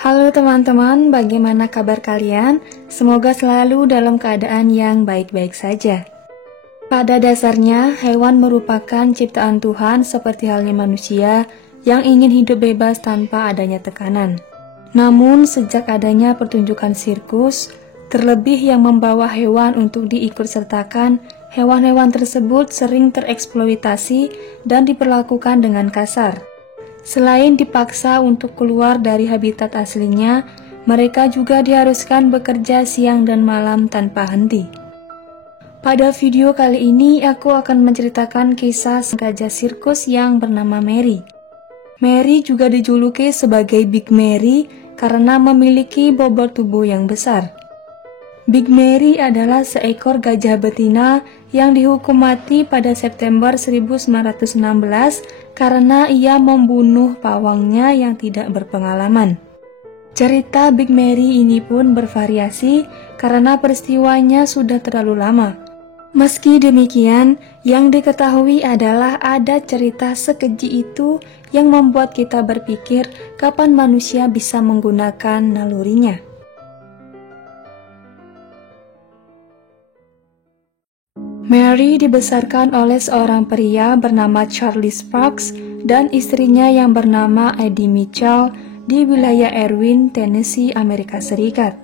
Halo teman-teman, bagaimana kabar kalian? Semoga selalu dalam keadaan yang baik-baik saja. Pada dasarnya, hewan merupakan ciptaan Tuhan seperti halnya manusia yang ingin hidup bebas tanpa adanya tekanan. Namun, sejak adanya pertunjukan sirkus, terlebih yang membawa hewan untuk diikutsertakan, hewan-hewan tersebut sering tereksploitasi dan diperlakukan dengan kasar. Selain dipaksa untuk keluar dari habitat aslinya, mereka juga diharuskan bekerja siang dan malam tanpa henti. Pada video kali ini, aku akan menceritakan kisah gajah sirkus yang bernama Mary. Mary juga dijuluki sebagai Big Mary karena memiliki bobot tubuh yang besar. Big Mary adalah seekor gajah betina yang dihukum mati pada September 1916 karena ia membunuh pawangnya yang tidak berpengalaman. Cerita Big Mary ini pun bervariasi karena peristiwanya sudah terlalu lama. Meski demikian, yang diketahui adalah ada cerita sekeji itu yang membuat kita berpikir kapan manusia bisa menggunakan nalurinya. Mary dibesarkan oleh seorang pria bernama Charlie Sparks dan istrinya yang bernama Eddie Mitchell di wilayah Erwin, Tennessee, Amerika Serikat.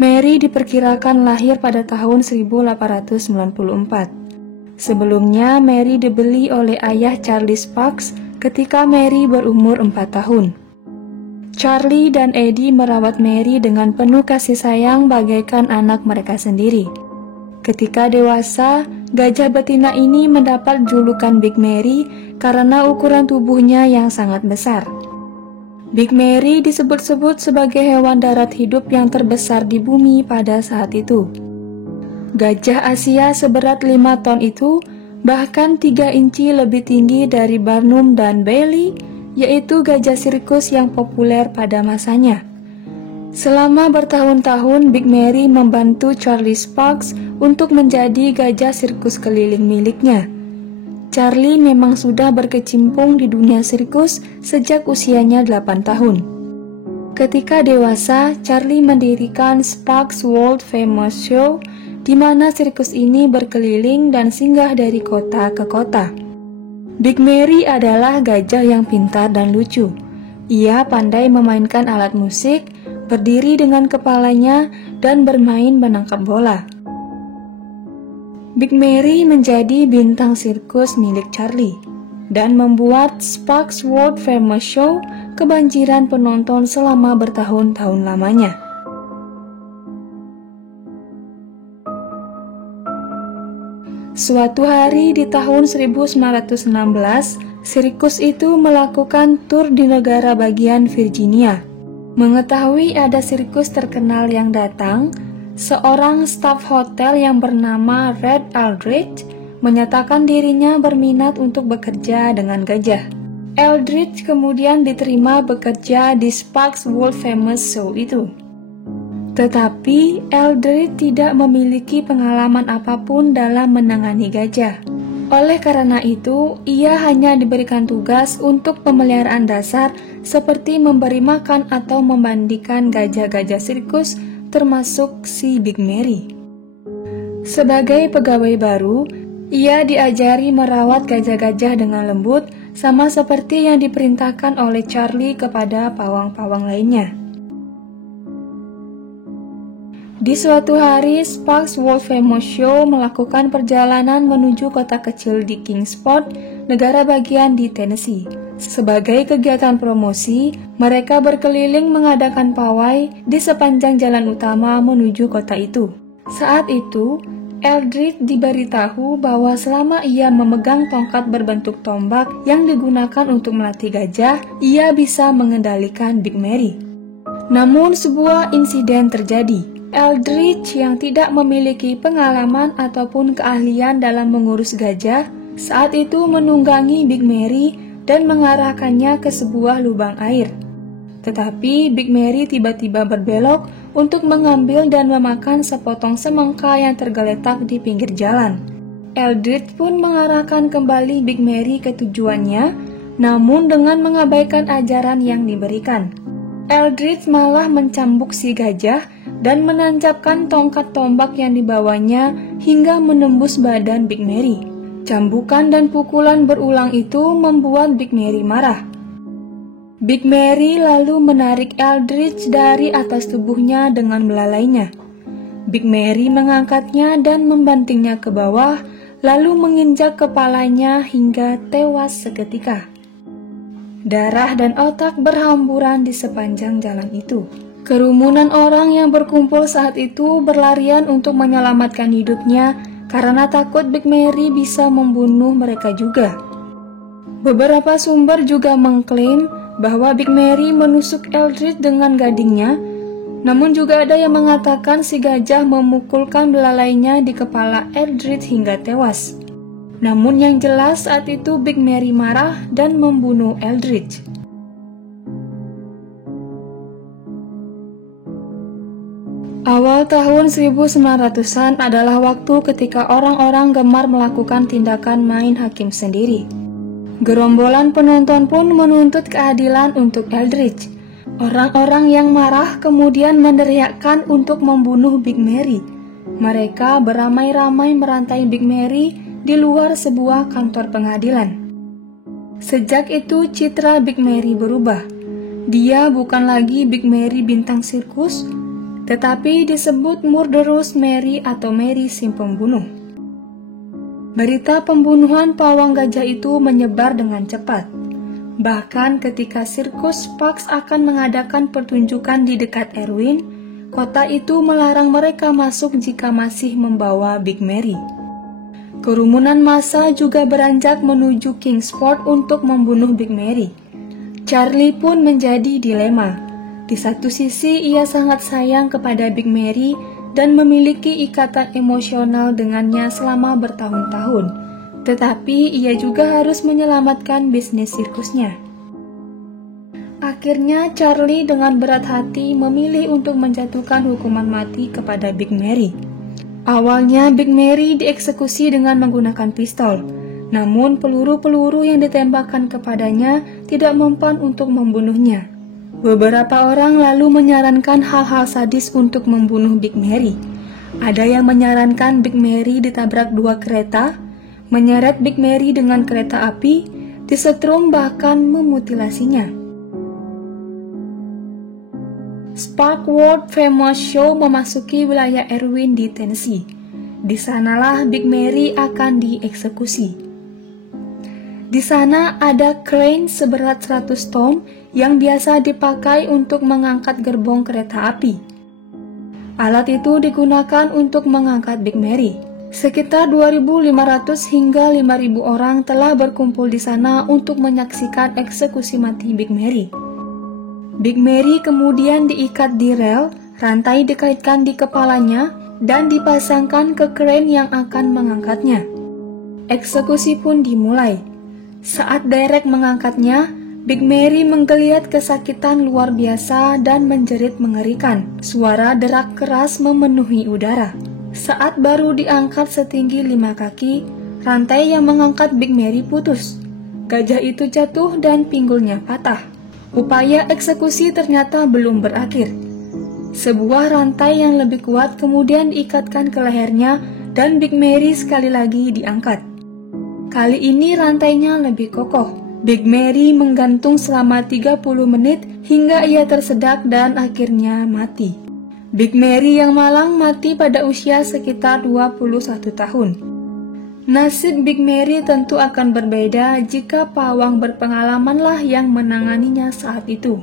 Mary diperkirakan lahir pada tahun 1894. Sebelumnya, Mary dibeli oleh ayah Charlie Sparks ketika Mary berumur 4 tahun. Charlie dan Eddie merawat Mary dengan penuh kasih sayang bagaikan anak mereka sendiri. Ketika dewasa, gajah betina ini mendapat julukan Big Mary karena ukuran tubuhnya yang sangat besar. Big Mary disebut-sebut sebagai hewan darat hidup yang terbesar di bumi pada saat itu. Gajah Asia seberat 5 ton itu bahkan 3 inci lebih tinggi dari Barnum dan Bailey, yaitu gajah sirkus yang populer pada masanya. Selama bertahun-tahun, Big Mary membantu Charlie Sparks untuk menjadi gajah sirkus keliling miliknya. Charlie memang sudah berkecimpung di dunia sirkus sejak usianya 8 tahun. Ketika dewasa, Charlie mendirikan Sparks World Famous Show, di mana sirkus ini berkeliling dan singgah dari kota ke kota. Big Mary adalah gajah yang pintar dan lucu. Ia pandai memainkan alat musik, berdiri dengan kepalanya, dan bermain menangkap bola. Big Mary menjadi bintang sirkus milik Charlie dan membuat Sparks World Famous Show kebanjiran penonton selama bertahun-tahun lamanya. Suatu hari di tahun 1916, sirkus itu melakukan tur di negara bagian Virginia. Mengetahui ada sirkus terkenal yang datang, seorang staf hotel yang bernama Red Aldrich menyatakan dirinya berminat untuk bekerja dengan gajah. Aldrich kemudian diterima bekerja di Sparks World Famous Show itu. Tetapi Aldrich tidak memiliki pengalaman apapun dalam menangani gajah. Oleh karena itu, ia hanya diberikan tugas untuk pemeliharaan dasar seperti memberi makan atau memandikan gajah-gajah sirkus, termasuk si Big Mary. Sebagai pegawai baru, ia diajari merawat gajah-gajah dengan lembut, sama seperti yang diperintahkan oleh Charlie kepada pawang-pawang lainnya. Di suatu hari, Sparks World Famous Show melakukan perjalanan menuju kota kecil di Kingsport, negara bagian di Tennessee. Sebagai kegiatan promosi, mereka berkeliling mengadakan pawai di sepanjang jalan utama menuju kota itu. Saat itu, Aldrich diberitahu bahwa selama ia memegang tongkat berbentuk tombak yang digunakan untuk melatih gajah, ia bisa mengendalikan Big Mary. Namun sebuah insiden terjadi. Aldrich yang tidak memiliki pengalaman ataupun keahlian dalam mengurus gajah saat itu menunggangi Big Mary dan mengarahkannya ke sebuah lubang air. Tetapi Big Mary tiba-tiba berbelok untuk mengambil dan memakan sepotong semangka yang tergeletak di pinggir jalan. Aldrich pun mengarahkan kembali Big Mary ke tujuannya, namun dengan mengabaikan ajaran yang diberikan. Eldritch malah mencambuk si gajah dan menancapkan tongkat tombak yang dibawanya hingga menembus badan Big Mary. Cambukan dan pukulan berulang itu membuat Big Mary marah. Big Mary lalu menarik Eldritch dari atas tubuhnya dengan belalainya. Big Mary mengangkatnya dan membantingnya ke bawah, lalu menginjak kepalanya hingga tewas seketika. Darah dan otak berhamburan di sepanjang jalan itu. Kerumunan orang yang berkumpul saat itu berlarian untuk menyelamatkan hidupnya karena takut Big Mary bisa membunuh mereka juga. Beberapa sumber juga mengklaim bahwa Big Mary menusuk Eldritch dengan gadingnya, namun juga ada yang mengatakan si gajah memukulkan belalainya di kepala Eldritch hingga tewas. Namun yang jelas saat itu Big Mary marah dan membunuh Eldritch. Awal tahun 1900-an adalah waktu ketika orang-orang gemar melakukan tindakan main hakim sendiri. Gerombolan penonton pun menuntut keadilan untuk Eldritch. Orang-orang yang marah kemudian meneriakkan untuk membunuh Big Mary. Mereka beramai-ramai merantai Big Mary di luar sebuah kantor pengadilan. Sejak itu citra Big Mary berubah. Dia bukan lagi Big Mary bintang sirkus, tetapi disebut Murderous Mary atau Mary si pembunuh. Berita pembunuhan pawang gajah itu menyebar dengan cepat. Bahkan ketika sirkus Parks akan mengadakan pertunjukan di dekat Erwin, kota itu melarang mereka masuk jika masih membawa Big Mary. Kerumunan massa juga beranjak menuju Kingsport untuk membunuh Big Mary. Charlie pun menjadi dilema. Di satu sisi ia sangat sayang kepada Big Mary dan memiliki ikatan emosional dengannya selama bertahun-tahun, tetapi ia juga harus menyelamatkan bisnis sirkusnya. Akhirnya Charlie dengan berat hati memilih untuk menjatuhkan hukuman mati kepada Big Mary. Awalnya Big Mary dieksekusi dengan menggunakan pistol, namun peluru-peluru yang ditembakkan kepadanya tidak mempan untuk membunuhnya. Beberapa orang lalu menyarankan hal-hal sadis untuk membunuh Big Mary. Ada yang menyarankan Big Mary ditabrak dua kereta, menyeret Big Mary dengan kereta api, disetrum bahkan memutilasinya. Spark World Famous Show memasuki wilayah Erwin di Tennessee. Di sanalah Big Mary akan dieksekusi. Di sana ada crane seberat 100 ton yang biasa dipakai untuk mengangkat gerbong kereta api. Alat itu digunakan untuk mengangkat Big Mary. Sekitar 2.500 hingga 5.000 orang telah berkumpul di sana untuk menyaksikan eksekusi mati Big Mary. Big Mary kemudian diikat di rel, rantai dikaitkan di kepalanya, dan dipasangkan ke crane yang akan mengangkatnya. Eksekusi pun dimulai. Saat derek mengangkatnya, Big Mary menggeliat kesakitan luar biasa dan menjerit mengerikan. Suara derak keras memenuhi udara. Saat baru diangkat setinggi 5 kaki, rantai yang mengangkat Big Mary putus. Gajah itu jatuh dan pinggulnya patah. Upaya eksekusi ternyata belum berakhir. Sebuah rantai yang lebih kuat kemudian diikatkan ke lehernya dan Big Mary sekali lagi diangkat. Kali ini rantainya lebih kokoh. Big Mary menggantung selama 30 menit hingga ia tersedak dan akhirnya mati. Big Mary yang malang mati pada usia sekitar 21 tahun. Nasib Big Mary tentu akan berbeda jika pawang berpengalamanlah yang menanganinya saat itu.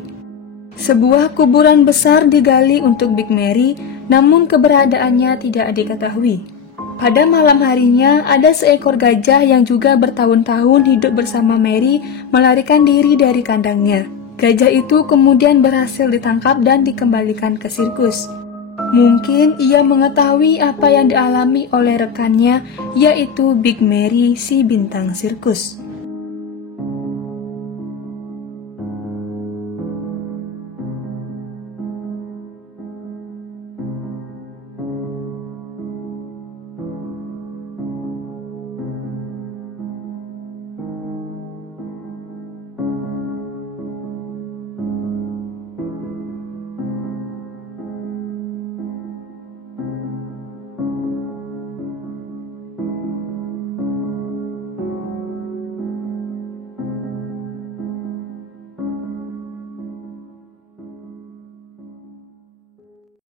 Sebuah kuburan besar digali untuk Big Mary, namun keberadaannya tidak diketahui. Pada malam harinya, ada seekor gajah yang juga bertahun-tahun hidup bersama Mary melarikan diri dari kandangnya. Gajah itu kemudian berhasil ditangkap dan dikembalikan ke sirkus. Mungkin ia mengetahui apa yang dialami oleh rekannya, yaitu Big Mary si bintang sirkus.